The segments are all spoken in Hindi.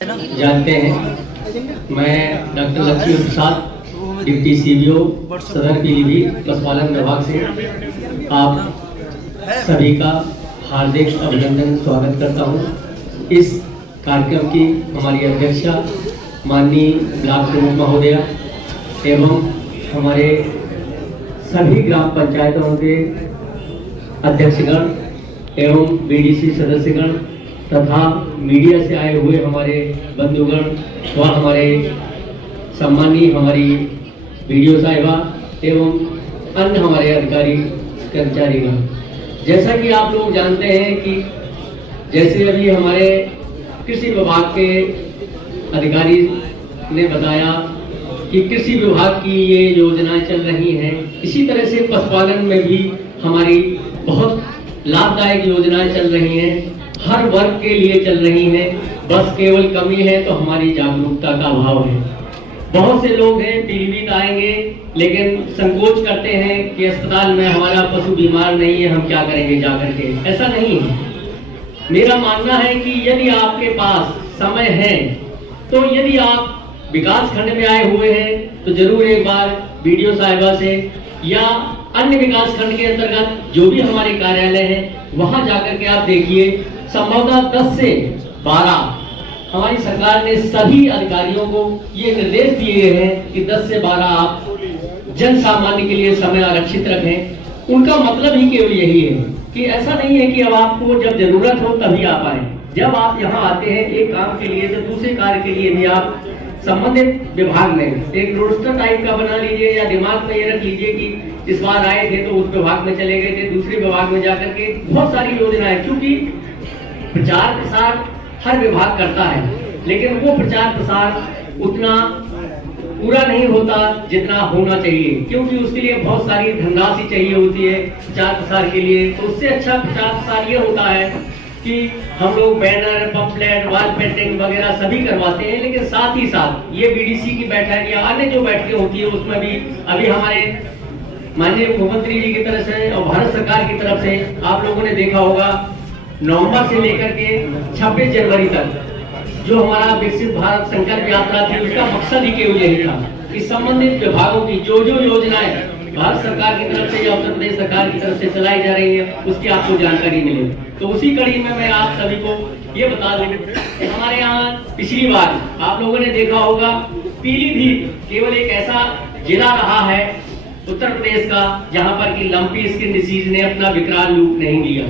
जानते हैं मैं डॉक्टर लक्ष्मी प्रसाद डिप्टी सीबीओ सदर पीलीभीत पशुपालन विभाग से आप सभी का हार्दिक अभिनंदन स्वागत करता हूं। इस कार्यक्रम की हमारी अध्यक्षा माननीय ब्लॉक प्रमुख महोदया एवं हमारे सभी ग्राम पंचायतों के अध्यक्षगण एवं बीडीसी सदस्यगण तथा मीडिया से आए हुए हमारे बंधुगण व हमारे सम्मानीय हमारी वीडियो साहिबा एवं अन्य हमारे अधिकारी कर्मचारीगण, जैसा कि आप लोग जानते हैं कि जैसे अभी हमारे कृषि विभाग के अधिकारी ने बताया कि कृषि विभाग की ये योजनाएं चल रही हैं, इसी तरह से पशुपालन में भी हमारी बहुत लाभदायक योजनाएं चल रही हैं, हर वर्ग के लिए चल रही हैं। बस केवल कमी है तो हमारी जागरूकता का अभाव है। बहुत से लोग हैं पीलीभीत आएंगे लेकिन संकोच करते हैं कि अस्पताल में हमारा पशु बीमार नहीं है, हम क्या करेंगे जाकर के। ऐसा नहीं है। मेरा मानना है कि यदि आपके पास समय है तो यदि आप विकास खंड में आए हुए हैं तो जरूर एक बार वीडियो साहिबा से या अन्य विकास खंड के अंतर्गत जो भी हमारे कार्यालय है वहां जाकर के आप देखिए। संभवतः 10 से 12 हमारी सरकार ने सभी अधिकारियों को ये निर्देश दिए हैं कि 10 से 12 आप जन सामान्य के लिए समय आरक्षित रखें। उनका मतलब ही केवल यही है कि ऐसा नहीं है कि अब आपको जब जरूरत हो तभी आप आए। जब आप यहाँ आते हैं एक काम के लिए तो दूसरे कार्य के लिए भी आप संबंधित विभाग में एक रोस्टर टाइप का बना लीजिए या दिमाग में ये रख लीजिए कि इस बार आए थे तो उस विभाग में चले गए थे, दूसरे विभाग में जाकर के बहुत सारी योजनाएं, क्योंकि प्रचार प्रसार हर विभाग करता है लेकिन वो प्रचार प्रसार उतना पूरा नहीं होता जितना होना चाहिए, क्योंकि उसके लिए बहुत सारी धनराशि चाहिए होती है प्रचार प्रसार के लिए। तो उससे अच्छा प्रचार प्रसार ये होता है कि हम लोग बैनर, पम्फलेट, वॉल पेंटिंग वगैरह सभी करवाते हैं, लेकिन साथ ही साथ ये बीडीसी की बैठक या अन्य जो बैठकें होती है उसमें भी अभी हमारे माननीय मुख्यमंत्री जी की तरफ से और भारत सरकार की तरफ से आप लोगों ने देखा होगा नवंबर से लेकर के 26 जनवरी तक जो हमारा विकसित भारत संकल्प यात्रा थी, उसका मकसद ही केवल यही था कि संबंधित विभागों की जो जो योजनाएं भारत सरकार की तरफ से या उत्तर प्रदेश सरकार की तरफ से चलाई जा रही है उसकी आपको जानकारी मिले। तो उसी कड़ी में मैं आप सभी को ये बता दूं कि हमारे यहाँ पिछली बार आप लोगों ने देखा होगा पीलीभीत केवल एक ऐसा जिला रहा है उत्तर प्रदेश का जहाँ पर कि लंपी स्किन डिसीज ने अपना विकराल रूप नहीं लिया,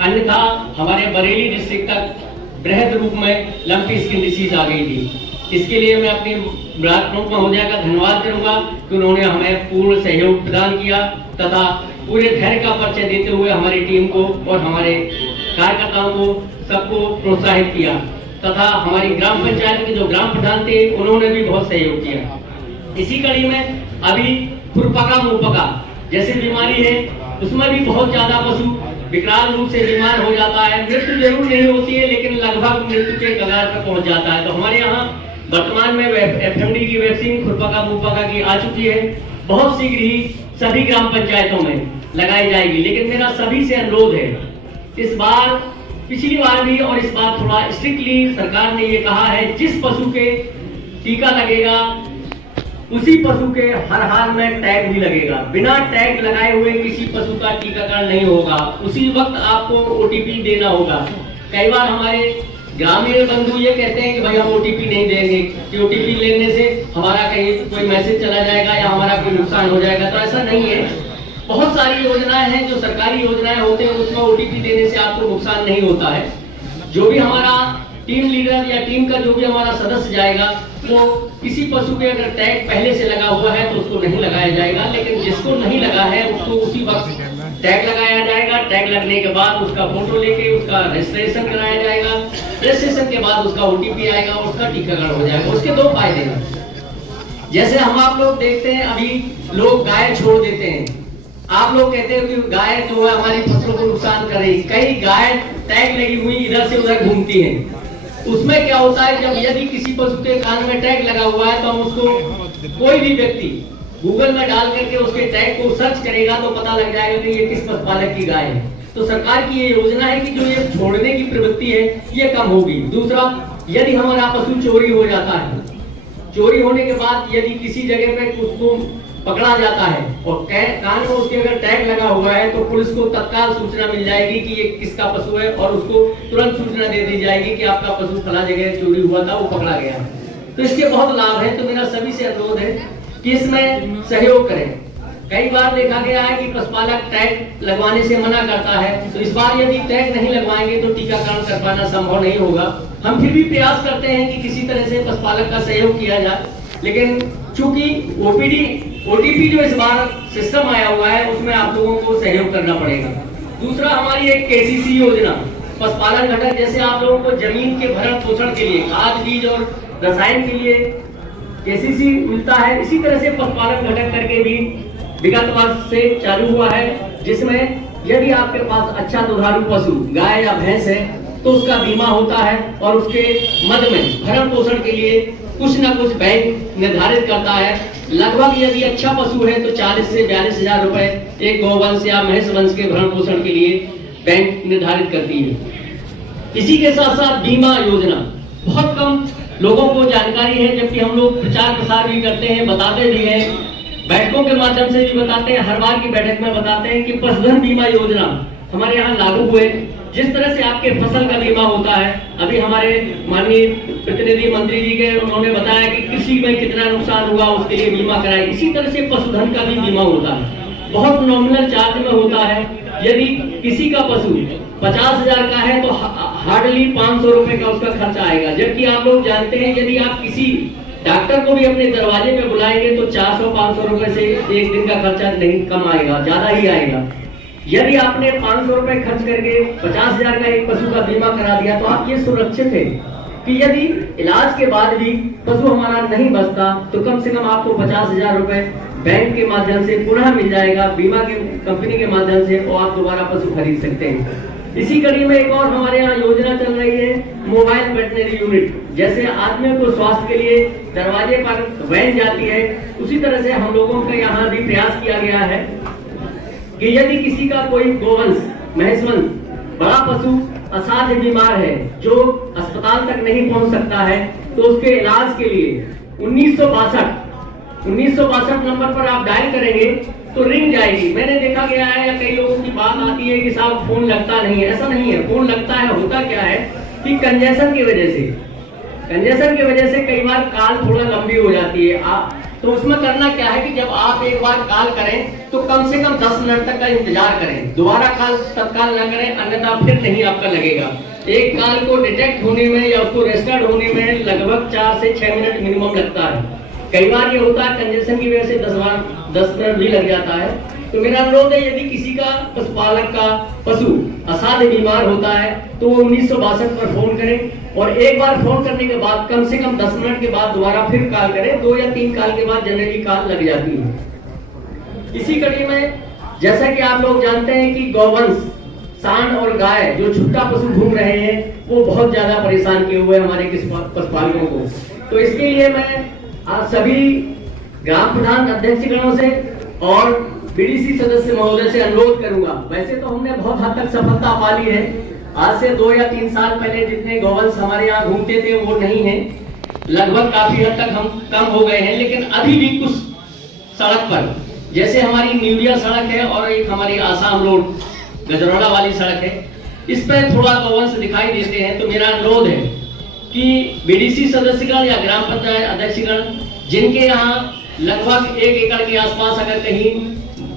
अन्यथा हमारे बरेली डिस्ट्रिक्ट तक बृहद रूप में लंपी स्किन डिसीज आ गई थी। इसके लिए मैं अपनी ब्लॉक प्रमुख महोदया का धन्यवाद करूंगा कि उन्होंने हमें पूर्ण सहयोग प्रदान किया तथा पूरे धैर्य का परिचय देते हुए हमारी टीम को और हमारे कार्यकर्ताओं को सबको प्रोत्साहित किया तथा हमारी ग्राम पंचायत के जो ग्राम प्रधान थे उन्होंने भी बहुत सहयोग किया। इसी कड़ी में अभी खुरपका मुंहपका जैसी बीमारी है उसमें भी बहुत ज्यादा पशु विकराल रूप से बीमार हो जाता है। मृत्यु जरूर नहीं होती है लेकिन लगभग मृत्यु के कगार पर पहुंच जाता है। तो हमारे यहाँ वर्तमान में एफएमडी की वैक्सीन खुरपका मुंहपका की आ चुकी है, बहुत शीघ्र ही सभी ग्राम पंचायतों में लगाई जाएगी। लेकिन मेरा सभी से अनुरोध है, इस बार पिछली बार भी और इस बार थोड़ा स्ट्रिक्टली सरकार ने ये कहा है जिस पशु के टीका लगेगा उसी पशु के हर हाल में टैग भी लगेगा। बिना टैग लगाए हुए किसी पशु का टीकाकरण नहीं होगा। उसी वक्त आपको ओटीपी देना होगा। कई बार हमारे ग्रामीण बंधु ये कहते हैं कि भाई हम ओटीपी नहीं देंगे कि ओटीपी लेने से हमारा कहीं कोई मैसेज चला जाएगा या हमारा कोई नुकसान हो जाएगा। तो ऐसा नहीं है। बहुत सारी योजनाएं हैं जो सरकारी योजनाएं होते हैं उसमें ओटीपी देने से आपको नुकसान नहीं होता है। जो भी हमारा टीम लीडर या टीम का जो भी हमारा सदस्य जाएगा तो किसी पशु के अगर टैग पहले से लगा हुआ है तो उसको नहीं लगाया जाएगा, लेकिन जिसको नहीं लगा है उसको उसी वक्त टैग लगाया जाएगा। टैग लगने के बाद उसका फोटो लेके उसका रजिस्ट्रेशन कराया जाएगा। रजिस्ट्रेशन के बाद उसका ओटीपी आएगा और उसका टीकाकरण हो जाएगा। उसके दो फायदे हैं। जैसे हम आप लोग देखते हैं अभी लोग गाय छोड़ देते हैं। आप लोग कहते हैं कि गाय जो है हमारी फसलों को नुकसान कर रही है। कई गाय टैग लगी हुई इधर से उधर घूमती हैं। उसमें क्या होता है, जब यदि किसी पशु के कान में टैग लगा हुआ है तो हम उसको कोई भी व्यक्ति गूगल में डाल करके उसके टैग को सर्च करेगा तो पता लग जाएगा कि ये किस पशुपालक की गाय है। तो सरकार की ये योजना है कि जो ये छोड़ने की प्रवृत्ति है ये कम होगी। दूसरा, यदि हमारा पशु चोरी हो जाता है, चोरी होने के बाद यदि किसी जगह पे उसको पकड़ा जाता है और कान में उसके अगर टैग लगा हुआ है तो पुलिस को तत्काल सूचना मिल जाएगी कि ये किसका पशु है और उसको तुरंत सूचना दे दी जाएगी कि आपका पशु फला जगह चोरी हुआ था, वो पकड़ा गया। तो इसके बहुत लाभ है। तो मेरा सभी से अनुरोध है कि इसमें सहयोग करें। कई बार देखा गया है कि पशुपालक टैग लगवाने से मना करता है, तो इस बार यदि टैग नहीं लगवाएंगे तो टीकाकरण कर पाना संभव नहीं होगा। हम फिर भी प्रयास करते हैं कि किसी तरह से पशुपालक का सहयोग किया जाए, लेकिन चूंकि ओटीपी जो इस बार सिस्टम आया हुआ है उसमें आप लोगों को सहयोग करना पड़ेगा। दूसरा, हमारी एक केसीसी योजना पशुपालन घटक, जैसे आप लोगों को जमीन के भरण पोषण के लिए खाद बीज और रसायन के लिए केसीसी मिलता है, इसी तरह से पशुपालन घटक करके भी विगत वर्ष से चालू हुआ है, जिसमें यदि आपके पास अच्छा दुधारू पशु गाय या भैंस है तो उसका बीमा होता है और उसके मद में भरण पोषण के लिए कुछ न कुछ बैंक निर्धारित करता है। लगभग यदि अच्छा पशु है तो 40 से 42 हजार रुपए एक गौवंश या महेश वंश के भरण पोषण के लिए बैंक निर्धारित करती है। इसी के साथ साथ बीमा योजना बहुत कम लोगों को जानकारी है, जबकि हम लोग प्रचार प्रसार भी करते हैं, बताते भी हैं, बैठकों के माध्यम से भी बताते हैं, हर बार की बैठक में बताते हैं कि पशुधन बीमा योजना हमारे यहाँ लागू हुए। जिस तरह से आपके फसल का बीमा होता है, अभी हमारे माननीय प्रतिनिधि मंत्री जी के उन्होंने बताया कि कृषि में कितना नुकसान हुआ उसके लिए बीमा कराए, इसी तरह से पशुधन का भी बीमा होता है, बहुत नॉमिनल चार्ज में होता है। यदि किसी का पशु 50,000 का है तो हार्डली 500 रुपए का उसका खर्चा आएगा, जबकि आप लोग जानते हैं यदि आप किसी डॉक्टर को भी अपने दरवाजे पे बुलाएंगे तो 400-500 रुपए से एक दिन का खर्चा नहीं कम आएगा, ज्यादा ही आएगा। यदि आपने 500 रुपए खर्च करके 50,000 का एक पशु का बीमा करा दिया तो आप ये सुरक्षित है कि यदि इलाज के बाद भी पशु हमारा नहीं बचता तो कम से कम आपको 50,000 रुपए बैंक के माध्यम से पुनः मिल जाएगा, बीमा की कंपनी के माध्यम से, और आप दोबारा पशु खरीद सकते हैं। इसी कड़ी में एक और हमारे यहाँ योजना चल रही है, मोबाइल वेटनरी यूनिट। जैसे आदमियों को स्वास्थ्य के लिए दरवाजे पर वैन जाती है, उसी तरह से हम लोगों के यहाँ भी प्रयास किया गया है कि यदि किसी का कोई गोवंश महेशवंश बड़ा पशु असाध्य बीमार है जो अस्पताल तक नहीं पहुंच सकता है, तो उसके इलाज के लिए 1962 नंबर पर आप डायल करेंगे तो रिंग जाएगी। मैंने देखा गया है, या कई लोगों की बात आती है कि साहब फोन लगता नहीं है, ऐसा नहीं है, फोन लगता है। होता क्या है कि कंजेशन की वजह से कई बार कॉल थोड़ा लंबी हो जाती है। तो उसमें करना क्या है कि जब आप एक बार कॉल करें तो कम से कम 10 मिनट तक का इंतजार करें, दोबारा कॉल तत्काल ना करें, अन्यथा फिर नहीं आपका लगेगा। एक कॉल को डिटेक्ट होने में या उसको रजिस्टर्ड होने में लगभग 4 से 6 मिनट मिनिमम लगता है। कई बार ये होता है कंजेशन की वजह से 10 मिनट भी लग जाता है। तो मेरा अनुरोध है, यदि किसी का पशुपालक का पशु असाध्य बीमार होता है तो वो 1962 पर फोन करें, और एक बार फोन करने के बाद कम से कम 10 मिनट के बाद दोबारा फिर कॉल करें। 2 या 3 कॉल के बाद जनरली कॉल लग जाती है। इसी कड़ी में जैसा कि आप लोग जानते हैं कि गौवंश सांड और गाय जो छुट्टा पशु घूम रहे हैं वो बहुत ज्यादा परेशान किए हुए हमारे पशुपालकों को। तो इसके लिए मैं आज सभी ग्राम प्रधान अध्यक्षगणों से और बीडीसी सदस्य महोदय से अनुरोध करूंगा। वैसे तो हमने बहुत हद तक सफलता पा ली है, आज से 2 या 3 साल पहले जितने गौवंश हमारे यहाँ घूमते थे वो नहीं है, लगभग काफी हद तक हम कम हो गए हैं। लेकिन अभी भी कुछ सड़क पर, जैसे हमारी न्यूडिया सड़क है और एक हमारी आसाम रोड गजरौला वाली सड़क है, इस पर थोड़ा गौवंश दिखाई देते हैं। तो मेरा अनुरोध है कि बीडीसी सदस्यगण या ग्राम पंचायत अध्यक्षगण जिनके यहाँ लगभग 1 एकड़ के आसपास अगर कहीं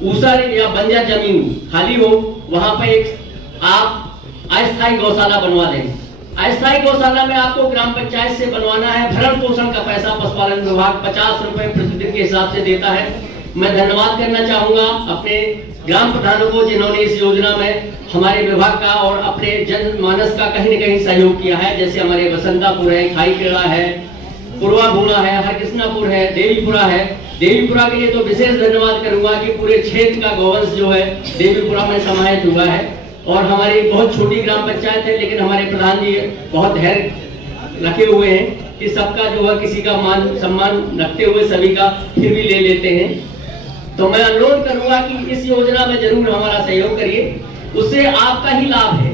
ऊसर या बंजर जमीन खाली हो, वहां पर एक आप अस्थायी गौशाला बनवा दें। अस्थायी गौशाला में आपको ग्राम पंचायत से बनवाना है। भरण पोषण का पैसा पशुपालन विभाग 50 रुपए प्रतिदिन के हिसाब से देता है। मैं धन्यवाद करना चाहूंगा अपने ग्राम प्रधानों को जिन्होंने इस योजना में हमारे विभाग का और अपने जनमानस का कहीं न कहीं सहयोग किया है। जैसे हमारे बसंतापुर है, खाईखेड़ा है, पूर्वा भूणा है, हरकृष्णापुर है, देवीपुरा है। देवीपुरा के लिए तो विशेष धन्यवाद करूंगा कि पूरे क्षेत्र का गौवंश जो है देवीपुरा में समाहित हुआ है। और हमारी बहुत छोटी ग्राम पंचायत है, लेकिन हमारे प्रधान जी बहुत धैर्य रखे हुए हैं कि सबका जो है किसी का मान सम्मान रखते हुए सभी का फिर भी ले लेते हैं। तो मैं अनुरोध करूंगा कि इस योजना में जरूर हमारा सहयोग करिए, उससे आपका ही लाभ है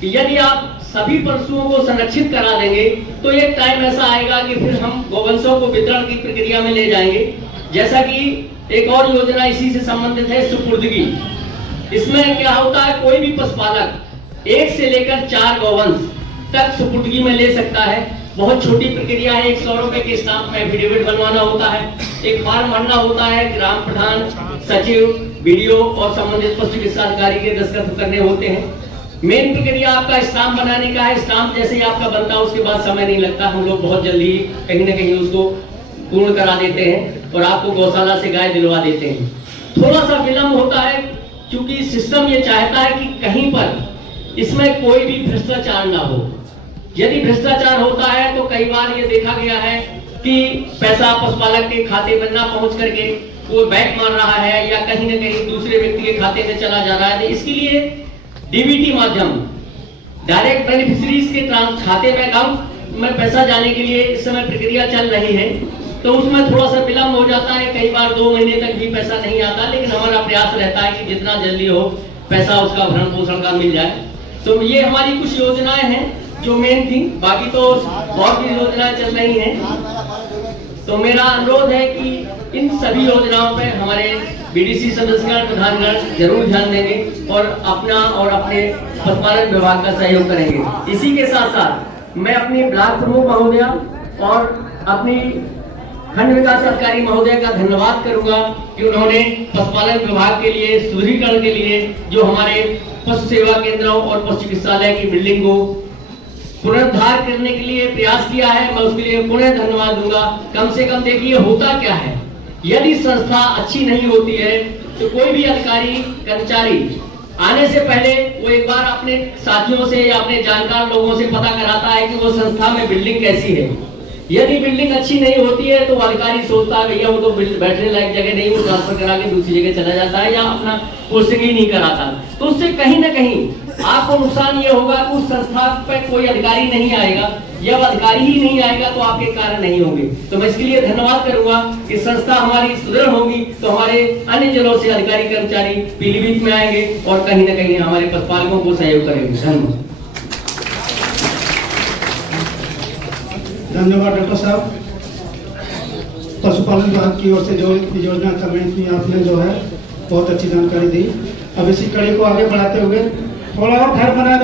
कि यदि आप सभी पशुओं को संरक्षित करा देंगे तो एक टाइम ऐसा आएगा कि फिर हम गौवंशों को वितरण की प्रक्रिया में ले जाएंगे। जैसा कि एक और योजना इसी से संबंधित है, सुपुर्दगी। इसमें क्या होता है, कोई भी पशुपालक 1 से लेकर 4 गौवंश तक सुपुर्दगी में ले सकता है। बहुत छोटी प्रक्रिया है, 100 रुपए के स्टाम्प में एफिडेविट बनवाना होता है, एक फॉर्म भरना होता है, ग्राम प्रधान, सचिव, बीडीओ और संबंधित पशु चिकित्सा अधिकारी के दस्तखत करने होते हैं। मेन प्रक्रिया आपका स्टाम्प बनाने का है। स्टाम्प जैसे ही आपका बनता है उसके बाद समय नहीं लगता, हम लोग बहुत जल्दी कहीं ना कहीं उसको पूर्ण करा देते हैं और आपको गौशाला से गाय दिलवा देते हैं। थोड़ा सा विलंब होता है क्योंकि सिस्टम ये चाहता है कि कहीं पर इसमें कोई भी भ्रष्टाचार ना हो। यदि भ्रष्टाचार होता है तो कई बार ये देखा गया है कि पैसा पशुपालक के खाते में ना पहुंच करके वो बैक मार रहा है या कहीं ना कहीं दूसरे व्यक्ति के खाते में चला जा रहा है। तो इसके लिए डीबीटी माध्यम, डायरेक्ट बेनिफिशियरीज के खाते में अकाउंट में पैसा जाने के लिए इस समय प्रक्रिया चल रही है, तो उसमें थोड़ा सा विलंब हो जाता है, कई बार 2 महीने तक भी पैसा नहीं आता। लेकिन हमारा प्रयास रहता है कि जितना जल्दी हो पैसा उसका भरण पोषण का मिल जाए। तो ये हमारी कुछ योजनाएं हैं जो मेन थी, बाकी तो बहुत भी योजनाएं चल रही हैं। तो मेरा अनुरोध है कि इन सभी योजनाओं पे हमारे बीडीसी सदस्यगण, प्रधानगण जरूर ध्यान देंगे और अपना और अपने पशुपालन विभाग का सहयोग करेंगे। इसी के साथ साथ मैं अपनी ब्लॉक प्रमुख महोदया और अपनी खंड विकास अधिकारी महोदय का धन्यवाद करूंगा कि उन्होंने पशुपालन विभाग के लिए, सुदृढ़ीकरण के लिए जो हमारे पशु सेवा केंद्रों और पशु चिकित्सालय की बिल्डिंग को पुनरुद्धार करने के लिए प्रयास किया है। मैं उसके लिए पुनः धन्यवाद दूंगा। कम से कम देखिए होता क्या है, यदि संस्था अच्छी नहीं होती है तो कोई भी अधिकारी कर्मचारी आने से पहले वो एक बार अपने साथियों से या अपने जानकार लोगों से पता कराता है कि वो संस्था में बिल्डिंग कैसी है। यदि बिल्डिंग अच्छी नहीं होती है तो अधिकारी सोचता है भैया वो तो बैठने लायक जगह नहीं, वो ट्रांसफर करा के दूसरी जगह चला जाता है या अपना पोस्टिंग ही नहीं कराता। तो उससे कहीं ना कहीं आपको नुकसान ये होगा कि उस संस्था पे कोई अधिकारी नहीं आएगा। जब अधिकारी ही नहीं आएगा तो आपके कार्य नहीं होंगे। तो मैं इसके लिए धन्यवाद करूंगा कि संस्था हमारी सुदृढ़ होगी तो हमारे अन्य जिलों से अधिकारी कर्मचारी पीलीभीत में आएंगे और कहीं ना कहीं हमारे पशुपालकों को सहयोग करेंगे। धन्यवाद डॉक्टर साहब। पशुपालन विभाग की ओर से जो योजना चल रही थी आपने जो है बहुत अच्छी जानकारी दी। अब इसी कड़ी को आगे बढ़ाते हुए थोड़ा और घर बनाया